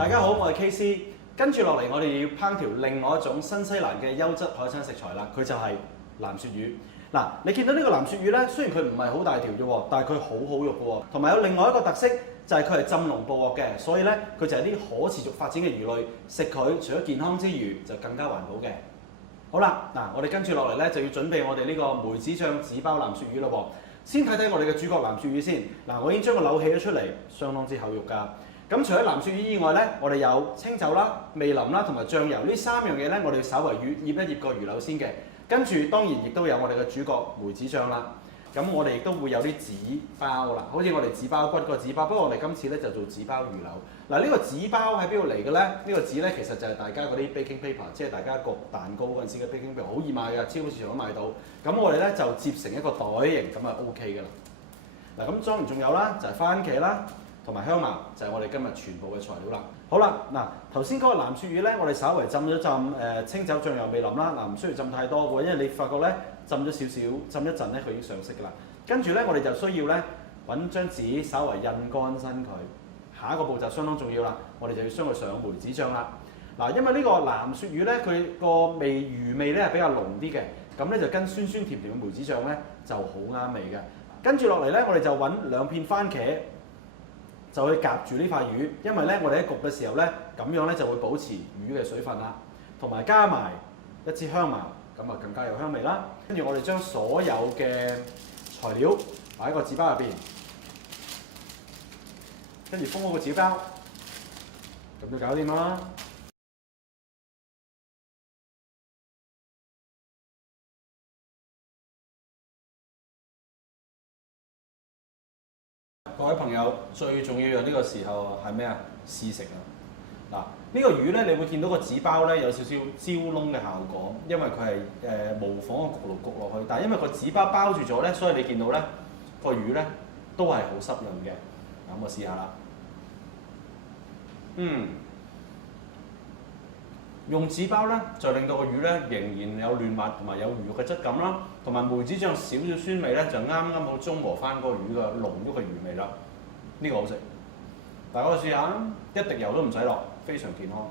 大家好，我係 KC。跟住落嚟，我哋要烹調另外一種新西蘭嘅優質海產食材啦，佢就係藍鱈魚。嗱，你見到呢個藍鱈魚咧，雖然佢唔係好大條啫喎，但係佢好好肉嘅喎，同埋有另外一個特色就係佢係浸籠捕獲嘅，所以咧佢就係啲可持續發展嘅魚類，食佢除咗健康之餘，就更加環保嘅。好啦，嗱，我哋跟住落嚟咧就要準備我哋呢個梅子醬紙包藍鱈魚咯喎。先睇睇我哋嘅主角藍鱈魚先。嗱，我已經將個柳起咗出嚟，相當之厚肉㗎。咁除咗藍鱈魚以外咧，我哋有清酒啦、味淋啦同埋醬油呢三樣嘢咧，我哋要稍為醃一醃個魚柳先嘅。跟住當然亦都有我哋嘅主角梅子醬啦。咁我哋亦都會有啲紙包啦，好似我哋紙包骨個紙包，不過我哋今次咧就做紙包魚柳。嗱，呢個紙包喺邊度嚟嘅咧？呢個紙咧其實就係大家嗰啲 baking paper， 即係大家焗蛋糕嗰陣時嘅 baking paper， 好易買嘅，超市場都買到。咁我哋咧就摺成一個袋型，咁啊 OK 嘅啦。嗱，咁當然仲有啦，就係番茄啦。同埋香茅就係我哋今日全部嘅材料啦。好啦，嗱，頭先嗰個藍鱈魚咧，我哋稍微浸咗浸清酒、醬油、味淋啦。嗱，唔需要浸太多嘅，因為你發覺咧浸咗少少，浸一陣咧佢已經上色㗎啦。跟住咧，我哋就需要咧揾張紙稍為印乾身佢。下一個步驟相當重要啦，我哋就要將佢上梅子醬啦。嗱，因為呢個藍鱈魚咧，佢個魚味咧係比較濃啲嘅，咁咧就跟酸酸甜甜嘅梅子醬咧就好啱味嘅。跟住落嚟咧，我哋就揾2片番茄。就去夾住呢塊魚，因為咧我哋喺焗嘅時候咧，咁樣咧就會保持魚嘅水分啦，同埋加埋一支香茅，咁啊更加有香味啦。跟住我哋將所有嘅材料擺喺個紙包入邊，跟住封好個紙包，咁就搞掂啦。各位朋友，最重要嘅呢個時候係咩啊？試食啊！嗱，呢個魚咧，你會見到個紙包咧有少少焦窿嘅效果，因為佢係模仿個焗爐焗落去，但係因為個紙包包住咗咧，所以你見到咧個魚咧都係好濕潤嘅。咁我試下啦。用紙包咧就令到個魚咧仍然有嫩滑同埋有魚肉嘅質感啦，同埋梅子醬少少酸味咧就啱啱好中和翻嗰個魚嘅濃郁嘅魚味啦。呢個好食，大家可以試下，一滴油都唔使落，非常健康。